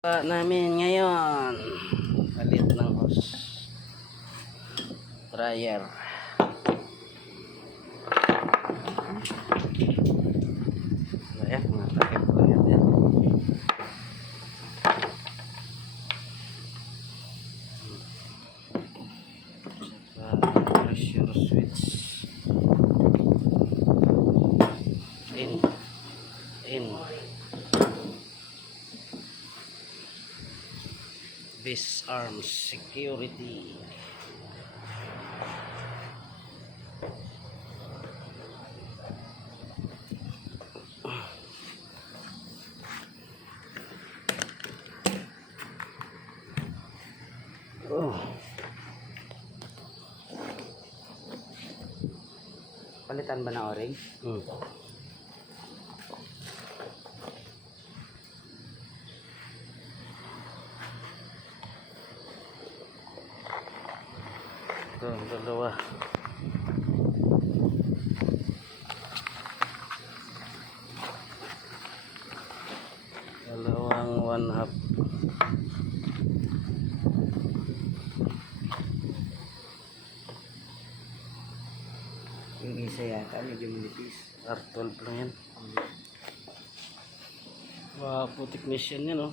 Namin ngayon palit ng hose dryer. Ayan, mga takip ko yan. Pressure switch in Best Arms Security. Palitan ba na o-ring? Ito ang dalawa. Dalawang 1/2. Yung isa yata medyo manipis. R12 lang yan. Wow, putik mission yan, oh.